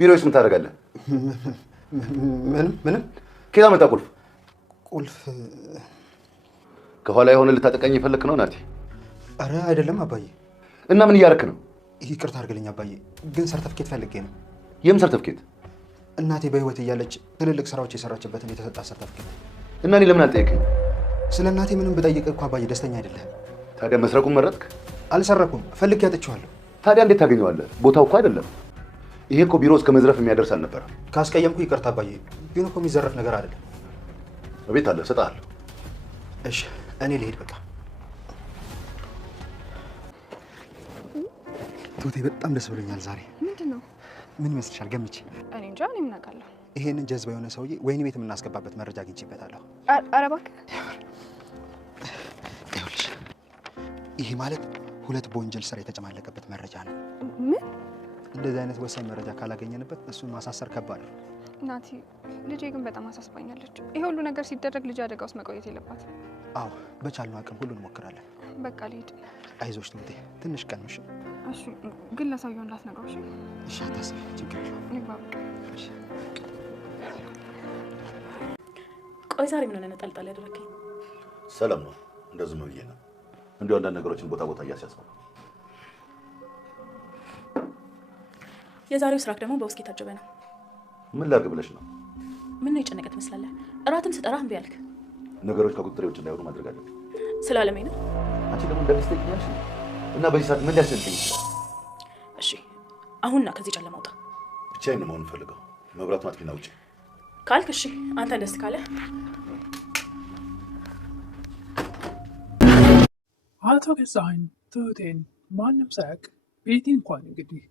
ቢሮውስ ምን ታደርጋለህ? ምንም። ከየት አመጣ ቁልፍ? ቁልፍ ከኋላ የሆነ ልታጠቃኝ የፈለክ ነው ናቲ? አረ አይደለም አባዬ። እና ምን እያደረክ ነው? ይቅርታ አድርግልኝ አባዬ፣ ግን ሰርተፍኬት ፈልጌ ነው። የምን ሰርተፍኬት? እናቴ በህይወት እያለች ትልልቅ ስራዎች የሰራችበትን የተሰጣት ሰርተፍኬት። እና እኔ ለምን አልጠየቅኝ? ስለ እናቴ ምንም ብጠይቅ እኮ አባዬ ደስተኛ አይደለም። ታዲያ መስረቁን መረጥክ? አልሰረኩም፣ ፈልጌ አጥቼዋለሁ። ታዲያ እንዴት ታገኘዋለህ? ቦታው እኮ አይደለም። ይሄ እኮ ቢሮ እስከ መዝረፍ የሚያደርስ አልነበረም። ካስቀየምኩ ይቅርታ አባዬ፣ ግን እኮ የሚዘረፍ ነገር አይደለም። እቤት አለ፣ እሰጥሃለሁ። እሺ እኔ ልሄድ በቃ። ቱቴ በጣም ደስ ብሎኛል ዛሬ። ምንድን ነው? ምን ይመስልሻል? ገምቼ። እኔ እንጃ፣ እኔ ምን አውቃለሁ። ይሄንን ጀዝባ የሆነ ሰውዬ ወይን ቤት የምናስገባበት መረጃ አግኝቼበታለሁ። ኧረ እባክህ። ይኸውልሽ ይሄ ማለት ሁለት በወንጀል ስራ የተጨማለቀበት መረጃ ነው። ምን? እንደዚህ አይነት ወሳኝ መረጃ ካላገኘንበት እሱን ማሳሰር ከባድ ነው። ናቲ፣ ልጄ ግን በጣም አሳስባኛለች። ይሄ ሁሉ ነገር ሲደረግ ልጅ አደጋ ውስጥ መቆየት የለባትም። አዎ በቻልነው አቅም ሁሉን እንሞክራለን። በቃ ልሂድ። አይዞሽ ትሁቴ፣ ትንሽ ቀን ነው። እሺ፣ ግን ለሰውየው እንዳትነግረው። እሺ? እሺ፣ አታስቢ፣ ችግር የለውም። ንግባ በቃ። ቆይ ዛሬ ምን ሆነ ነጠልጣል ያደረገኝ? ሰላም ነው፣ እንደዚህ ነው ብዬ ነው። እንዲሁ አንዳንድ ነገሮችን ቦታ ቦታ እያስያዝኩ ነው። የዛሬው ስራክ ደግሞ በውስኪ የታጀበ ነው። ምን ላድርግ ብለሽ ነው? ምን ነው የጨነቀ ትመስላለህ? እራትም ስጠራህ እምቢ አልክ። ነገሮች ከቁጥጥሬ ውጭ እንዳይሆኑ ማድረግ አለብኝ። ስላለሜ ነው። አንቺ ደግሞ እንደዚህ ትኛለሽ እና በዚህ ሰዓት ምን ሊያስደንቀኝ ይችላል? እሺ አሁንና ከዚህ ጨለማ ውጣ። ብቻዬን ነው መሆን ፈልገው። መብራት ማጥፊና ውጭ ካልክ እሺ፣ አንተ ደስ ካለ። አቶ ገዛኸኝ ትሁቴን ማንም ሳያውቅ ቤቲ እንኳን እንግዲህ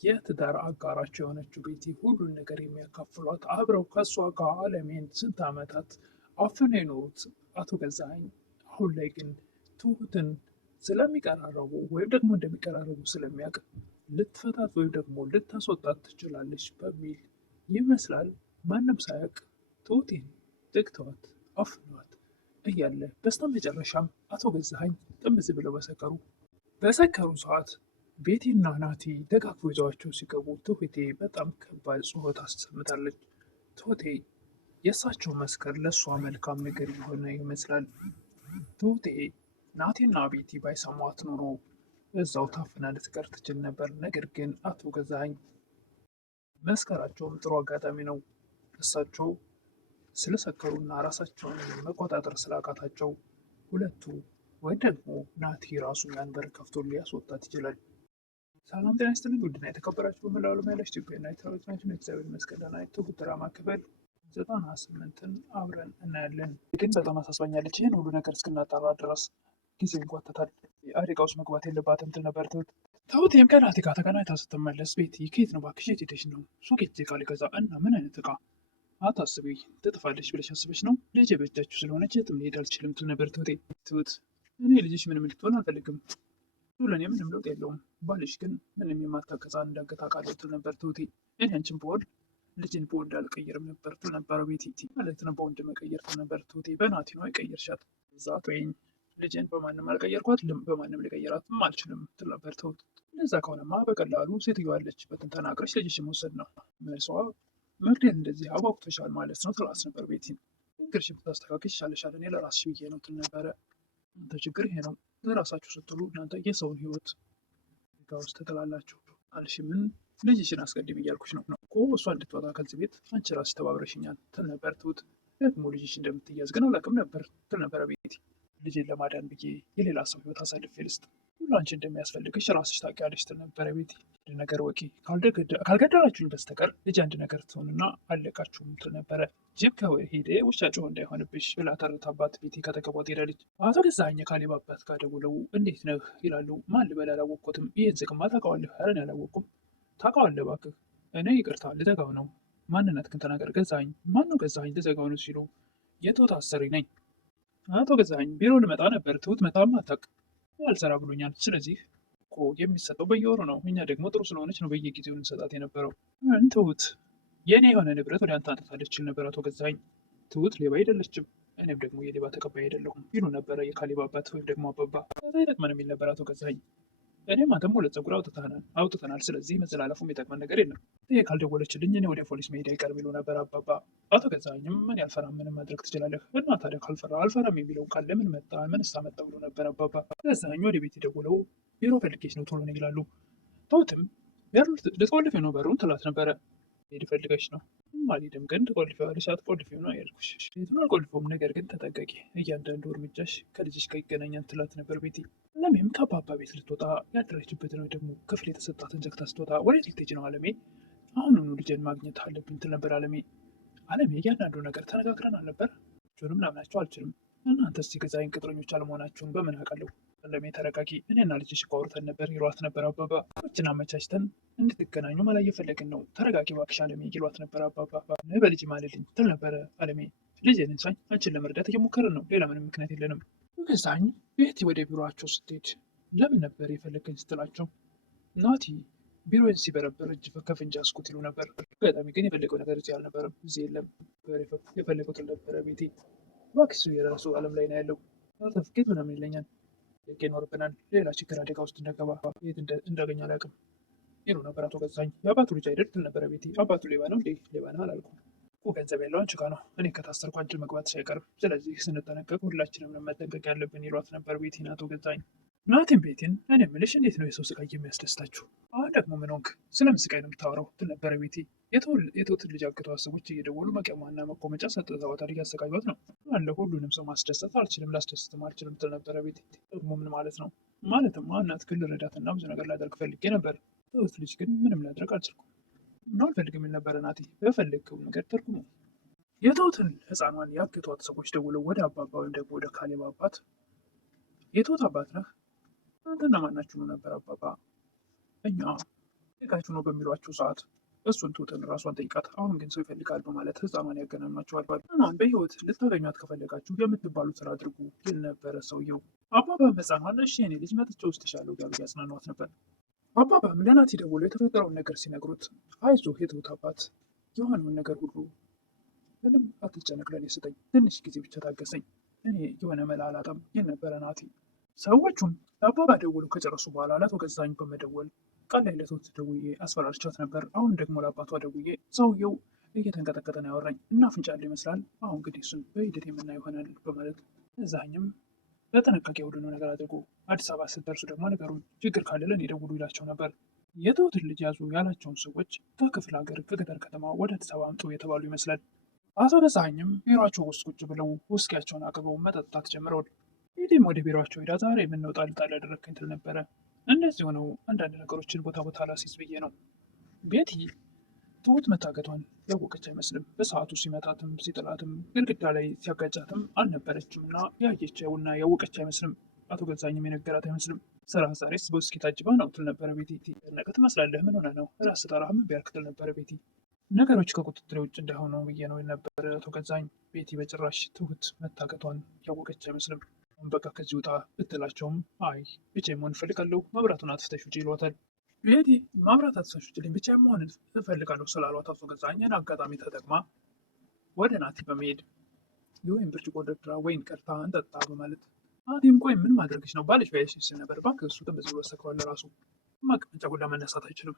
የትዳር አጋራቸው የሆነችው ቤቲ ሁሉን ነገር የሚያካፍሏት አብረው ከእሷ ጋር አለሜን ስንት ዓመታት አፍነው የኖሩት አቶ ገዛኸኝ አሁን ላይ ግን ትሁትን ስለሚቀራረቡ ወይም ደግሞ እንደሚቀራረቡ ስለሚያውቅ ልትፈታት ወይም ደግሞ ልታስወጣት ትችላለች በሚል ይመስላል ማንም ሳያውቅ ትሁቴን ዘግተዋት አፍነዋት እያለ በስተመጨረሻም አቶ ገዛኸኝ ጥምዝ ብለው በሰከሩ ሰዓት ቤቲና ናቲ ደጋግፎ ይዘዋቸው ሲገቡ ትሁቴ በጣም ከባድ ጩኸት አሰምታለች። ትሁቴ የእሳቸው መስከር ለእሷ መልካም ነገር የሆነ ይመስላል። ትሁቴ ናቲና ቤቲ ባይሰሟት ኖሮ እዛው ታፍና ልትቀር ትችል ነበር። ነገር ግን አቶ ገዛኸኝ መስከራቸውም ጥሩ አጋጣሚ ነው። እሳቸው ስለሰከሩና ራሳቸውን መቆጣጠር ስላቃታቸው ሁለቱ ወይ ደግሞ ናቲ ራሱ ያን በር ከፍቶ ሊያስወጣት ይችላል። ሰላም ጤና ይስጥልኝ ውድና የተከበራችሁ በመላው ዓለም ያላችሁ ኢትዮጵያውያን ኤርትራውያን ናችሁ። እግዚአብሔር ይመስገን ደህና ነኝ። ትሁት ድራማ ክፍል 98ን አብረን እናያለን። ግን በጣም አሳስባኛለች። ይህን ሁሉ ነገር እስክናጣራ ድረስ ጊዜ ይጓተታል። አደጋ ውስጥ መግባት የለባትም ትል ነበር ትሁት። ትሁቴም ከናቲ ጋር ተገናኝታ ስትመለስ ቤቲ ከየት ነው እባክሽ የት ሄደሽ ነው? ሱቅ ሄጄ ዕቃ ልገዛ እና ምን አይነት ዕቃ? አታስቢ ትጥፋለች ብለሽ አስበሽ ነው? ልጄ በእጃችሁ ስለሆነች የትም ልሄድ አልችልም ትል ነበር ትሁቴ። ትሁት እኔ ልጅሽ ምንም ልትሆን አልፈልግም፣ ለእኔ ምንም ለውጥ የለውም፣ ባልሽ ግን ምንም የማታውቅ ሕፃን እንዳገት አውቃለሁ ትል ነበር ትሁቴ። እኔ አንቺን በወልድ ልጅን በወንድ አልቀይርም ነበር ትል ነበረ ቤቲ። ማለት ነው በወንድ መቀየር ትል ነበር ትሁቴ። በናቲ ነው የቀየርሻት። ዛት ወይኝ ልጅን በማንም አልቀየርኳት፣ በማንም ልቀይራትም አልችልም ትል ነበር ትሁት። እንደዛ ከሆነማ በቀላሉ ሴትዮዋ ያለችበትን ተናግረሽ ልጅሽን መውሰድ ነው መልሷ። መግደል እንደዚህ አጓጉቶሻል ማለት ነው ትላት ነበር ቤቲ። ንግርሽን ብታስተካክል ይሻልሻል፣ እኔ ለራስሽ ብዬ ነው ትል ነበረ። አንተ ችግር ይሄ ነው፣ ለራሳችሁ ስትሉ እናንተ የሰውን ህይወት ጋ ውስጥ ትጥላላችሁ አልሽ። ምን ልጅሽን አስቀድም እያልኩሽ ነው እኮ እሷ እንድትወጣ ከዚህ ቤት አንቺ ራስሽ ተባብረሽኛል ትል ነበር ትሁት። ደግሞ ልጅሽ እንደምትያዝ ግን አላውቅም ነበር ትል ነበረ ቤቲ። ልጅን ለማዳን ብዬ የሌላ ሰው ህይወት አሳልፌ ልስጥ? ሁሉ አንቺ እንደሚያስፈልግሽ ራስሽ ታውቂያለሽ ትል ነበረ ቤቲ። አንድ ነገር ወቂ፣ ካልገደላችሁኝ በስተቀር ልጅ አንድ ነገር ትሆንና አለቃችሁም ትል ነበረ። ጅብ ከሄደ ውሻ ጮኸ እንዳይሆንብሽ ብላ ተረታባት ቤቲ ከተቀቧ ሄዳለች። አቶ ገዛኸኝ ካሌብ አባት ጋር ደውለው እንዴት ነህ ይላሉ። ማን ልበል አላወቅኩትም። ይህን ዝቅማ ታውቀዋለህ? ኧረ እኔ አላወቅኩም። ታውቀዋለህ እባክህ። እኔ ይቅርታ ልዘጋው ነው። ማንነት ግን ተናገር ገዛኸኝ። ማነው ገዛኸኝ? ልዘጋው ነው ሲሉ የትሁት አሰሪ ነኝ። አቶ ገዛኸኝ ቢሮ ልመጣ ነበር፣ ትሁት መጣም አታውቅ አልሰራ ብሎኛል። ስለዚህ እኮ የሚሰጠው በየወሩ ነው። እኛ ደግሞ ጥሩ ስለሆነች ነው በየጊዜው እንሰጣት የነበረው። ትሁት የእኔ የሆነ ንብረት ወደ አንተ አንጥታለች ይል ነበር አቶ ገዛኸኝ። ትሁት ሌባ አይደለችም፣ እኔም ደግሞ የሌባ ተቀባይ አይደለሁም ይሉ ነበረ የካሌብ አባት ወይም ደግሞ አባባ። አይጠቅመንም የሚል ነበር አቶ ገዛኸኝ። እኔም አንተም ሁለት ፀጉር አውጥተናል። ስለዚህ መዘላለፉም የሚጠቅመን ነገር የለም። ይሄ ካልደወለችልኝ እኔ ወደ ፖሊስ መሄድ አይቀርም ይሉ ነበር አባባ። አቶ ገዛኸኝም ምን ያልፈራም ምንም ማድረግ ትችላለህ እና ታዲያ አልፈራም የሚለውን ቃል ለምን መጣ ምን ሳመጣ ብሎ ነበር አባባ። ገዛኸኝ ወደ ቤት ደውለው ቢሮ ፈልጌሽ ነው ቶሎ ነው ይላሉ። ትሁትም ልትቆልፊ ነው በሩን ትላት ነበረ። ሄድ ፈልገሽ ነው አልሄድም፣ ግን ትቆልፊዋለሽ አትቆልፊው ነው ያልኩሽ። ቤቱን አልቆልፈውም፣ ነገር ግን ተጠንቀቂ፣ እያንዳንዱ እርምጃሽ ከልጅሽ ጋር ይገናኛል ትላት ነበር ቤቲ። ለሜም ከአባባ ቤት ልትወጣ ያደረችበትን ወይ ደግሞ ክፍል የተሰጣትን ዘግታ ስትወጣ ወዴት ልትሄጂ ነው አለሜ? አሁኑኑ ልጄን ማግኘት አለብኝ ትል ነበር አለሜ። እያንዳንዱ ነገር ተነጋግረን አልነበር? ቹንም ላምናቸው አልችልም። እናንተ እስቲ ገዛኸኝ ቅጥረኞች አለመሆናችሁን በምን አውቃለሁ? አለሜ ተረጋጊ፣ እኔና ልጅሽ እኮ አውርተን ነበር ይሏት ነበር አባባ። ችን አመቻችተን እንድትገናኙ መላ እየፈለግን ነው፣ ተረጋጊ እባክሽ አለሜ ይሏት ነበር አባባ። በልጅ ማለልኝ ትል ነበረ አለሜ። ልጄን እንሳኝ፣ አንቺን ለመርዳት እየሞከርን ነው፣ ሌላ ምንም ምክንያት የለንም። ገዛኸኝ ቤቲ ወደ ቢሮቸው ስትሄድ ለምን ነበር የፈለገኝ ስትላቸው ናቲ ቢሮዬን ሲበረበር እጅ ከፍንጅ አስኩት ይሉ ነበር። አጋጣሚ ግን የፈለገው ነገር እዚህ አልነበረም፣ እዚህ የለም። የፈለገው ትል ነበረ ቤቲ። እባክሽ የራሱ ዓለም ላይ ነው ያለው፣ ሰርተፍኬት ምናምን ይለኛል፣ ልክ ይኖርብናል፣ ሌላ ችግር አደጋ ውስጥ እንደገባ የት እንዳገኘ አላውቅም ይሉ ነበር አቶ ገዛኸኝ። የአባቱ ልጅ አይደል ትል ነበረ ቤቲ። አባቱ ሌባ ነው እንዴ? ሌባ ነው አላልኩም እኮ፣ ገንዘብ ያለው አንቺ ጋ ነው፣ እኔ ከታሰርኩ አንቺ መግባትሽ አይቀርም፣ ስለዚህ ስንጠነቀቅ ሁላችንም መጠንቀቅ ያለብን ይሏት ነበር ቤቲን አቶ ገዛኸኝ። ናቲም ቤቲን እኔ የምልሽ እንዴት ነው የሰው ስቃይ የሚያስደስታችሁ? አሁን ደግሞ ምን ሆንክ? ስለምን ስቃይ ነው የምታወራው? ትል ነበረ ቤቲ። የትሁትን ልጅ አግተዋት ሰዎች እየደወሉ መቀማና መቆመጫ ሰጥተዋታል፣ እያሰቃዩት ነው አለ። ሁሉንም ሰው ማስደሰት አልችልም፣ ላስደስትም አልችልም ትል ነበረ ቤቲ። ደግሞ ምን ማለት ነው? ማለትማ እናት ግን ልረዳትና ብዙ ነገር ላደርግ ፈልጌ ነበር። ትሁት ልጅ ግን ምንም ላደርግ አልችልኩም። ምን አልፈልግም የሚል ነበረ ናቲ። በፈለግከው ነገር ትርጉሙ። የትሁትን ህፃኗን ያገቷት ሰዎች ደውለው ወደ አባባ ወይም ደግሞ ወደ ካሌብ አባት የትሁት አባት ነህ አንተና ማናችሁ ነው ነበር አባባ። እኛ ቃችሁ ነው በሚሏቸው ሰዓት እሱን ትሁትን ራሷን ጠይቃት፣ አሁን ግን ሰው ይፈልጋል በማለት ህፃኗን ያገናኟቸዋል። ህፃኗን በህይወት ልታገኟት ከፈለጋችሁ የምትባሉ ስራ አድርጉ ይል ነበረ ሰውየው። አባባም ህፃኗን እሺ የኔ ልጅ መጥቼ ውስጥሻለሁ እያሉ ያጽናኗት ነበር። አባባም ለናቲ ደውሎ የተፈጠረውን ነገር ሲነግሩት አይዞህ የትሁት አባት፣ የሆነውን ነገር ሁሉ ምንም አትጨነቅ፣ ለኔ ስጠኝ፣ ትንሽ ጊዜ ብቻ ታገሰኝ፣ እኔ የሆነ መላ አላጣም ይል ነበረ ናቲ። ሰዎቹም ለአባባ ደውሎ ከጨረሱ በኋላ ለአቶ ገዛኸኝ በመደወል ቃል ላይ ለትሁት ደውዬ አስፈራርቻት ነበር፣ አሁን ደግሞ ለአባቷ ደውዬ ሰውየው እየተንቀጠቀጠ ነው ያወራኝ እና አፍንጫ ያለው ይመስላል፣ አሁን እንግዲህ እሱን በሂደት የምናየው ይሆናል በማለት ገዛኸኝም በጥንቃቄ ሁሉንም ነገር አድርጎ አዲስ አበባ ስትደርሱ ደግሞ ነገሩን ችግር ካለ ለእኔ ደውሉ ይላቸው ነበር። የትሁትን ልጅ ያዙ ያላቸውን ሰዎች ከክፍለ ሀገር ከገጠር ከተማ ወደ አዲስ አበባ አምጡ የተባሉ ይመስላል። አቶ ገዛኸኝም ቢሮቸው ውስጥ ቁጭ ብለው ውስኪያቸውን አቅርበው መጠጣት ጀምረዋል። ይህም ወደ ቢሮቸው ሄዳ ዛሬ የምንወጣ ልጣል ያደረግከኝ ትል ነበረ። እንደዚህ ሆነው አንዳንድ ነገሮችን ቦታ ቦታ ላሲዝ ብዬ ነው። ቤቲ ትሁት መታገቷን ያወቀች አይመስልም። በሰዓቱ ሲመታትም ሲጥላትም ግድግዳ ላይ ሲያጋጫትም አልነበረችም እና ያየችውና ያወቀች አይመስልም። አቶ ገዛኸኝም የነገራት አይመስልም። ስራ ዛሬስ በውስኪ ታጅባ ነው ትል ነበረ ቤቲ። ነቀ ትመስላለህ፣ ምን ሆነ ነው ራስ ጠራህ ምን ቢያርክ ትል ነበረ ቤቲ። ነገሮች ከቁጥጥር ውጭ እንዳይሆኑ ብዬ ነው የነበረ አቶ ገዛኸኝ። ቤቲ በጭራሽ ትሁት መታገቷን ያወቀች አይመስልም። በቃ ከዚህ ውጣ ብትላቸውም አይ ብቻዬን መሆን እፈልጋለሁ፣ መብራቱን አጥፍተሽ ውጪ ይሏታል። ቤቲ መብራት አጥፍተሽ ውጪልኝ፣ ብቻዬን መሆን እፈልጋለሁ ስላሏት አቶ ገዛኸኝን አጋጣሚ ተጠቅማ ወደ ናቲ በመሄድ የወይን ብርጭቆ ደርድራ ወይን ቀርታ እንጠጣ በማለት ናቲም ቆይ ምን ማድረግሽ ነው ባልሽ ባይሽ ሲል ነበር። እባክህ እሱ ግን በዚህ ሰክሯል፣ ለራሱ መቀመጫ ሁላ መነሳት አይችልም።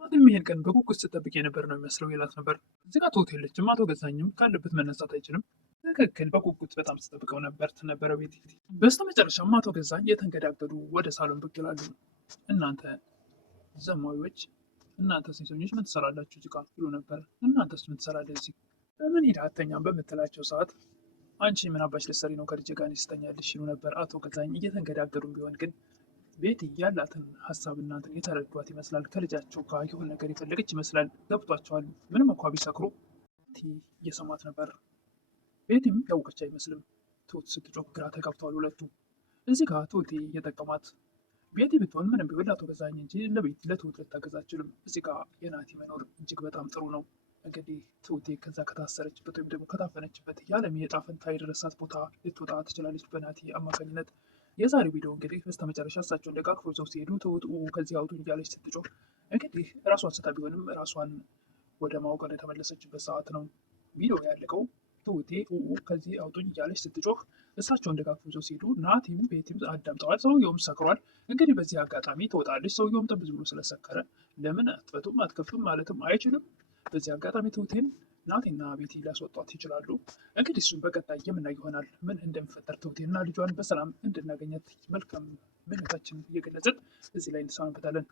ናቲም ይሄን ቀን በጉጉት ስጠብቅ የነበር ነው የሚመስለው ይላት ነበር። እዚህ ጋር ትሁት የለችም፣ አቶ ገዛኸኝም ካለበት መነሳት አይችልም። ትክክል፣ በጉጉት በጣም ስጠብቀው ነበረ ቤት። በስተመጨረሻም አቶ ገዛኸኝ የተንገዳገዱ ወደ ሳሎን ብቅ ይላሉ። እናንተ ዘማዊዎች፣ እናንተ ሴሰኞች ምን ትሰራላችሁ እዚህ ጋር ይሉ ነበር። እናንተስ ምን ትሰራለህ እዚህ? በምን ሄዳ አተኛም በምትላቸው ሰዓት አንቺ ምን አባሽ ልትሰሪ ነው ከልጄ ጋር ስተኛልሽ ይሉ ነበር አቶ ገዛኸኝ። እየተንገዳገዱም ቢሆን ግን ቤቲ ያላትን ሀሳብ እናንተን የተረዷት ይመስላል። ከልጃቸው ጋር የሆነ ነገር የፈለገች ይመስላል። ገብቷቸዋል። ምንም እንኳ ቢሰክሩ እየሰማት ነበር። ቤቲም ያውቀች አይመስልም። ትሁት ስትጮህ ግራ ተጋብተዋል ሁለቱ። እዚህ ጋር ትሁቴ እየጠቀማት ቤቲ ብትሆን ምንም ቢሆን ለአቶ ገዛኸኝ እንጂ ለትሁት ልታገዝ አትችልም። እዚህ ጋር የናቲ መኖር እጅግ በጣም ጥሩ ነው። እንግዲህ ትሁቴ ከዛ ከታሰረችበት ወይም ደግሞ ከታፈነችበት የዓለም የዕጣ ፈንታ የደረሳት ቦታ ልትወጣ ትችላለች በናቲ አማካኝነት። የዛሬ ቪዲዮ እንግዲህ በስተመጨረሻ እሳቸውን ደጋግፈው ይዘው ሲሄዱ ትሁት ከዚህ አውጡኝ እያለች ስትጮህ እንግዲህ ራሷን ስታ ቢሆንም ራሷን ወደ ማውቀር የተመለሰችበት ሰዓት ነው ቪዲዮ ያለቀው። ትሁቴ ከዚህ አውጡኝ እያለች ስትጮህ እሳቸውን ደጋግፈው ይዘው ሲሄዱ ናቲም ቤቲም አዳምጠዋል። ሰውየውም ሰክሯል። እንግዲህ በዚህ አጋጣሚ ትወጣለች። ሰውየውም ጥብዝ ብሎ ስለሰከረ ለምን አትፈቱም አትከፍቱም ማለትም አይችልም። በዚህ አጋጣሚ ትሁቴን ናቲና ቤቲ ሊያስወጧት ይችላሉ። እንግዲህ እሱም በቀጣይ የምናይ ይሆናል ምን እንደሚፈጠር። ትሁቴና ልጇን በሰላም እንድናገኘት መልካም ምኞታችን እየገለጽን እዚህ ላይ እንሰናበታለን።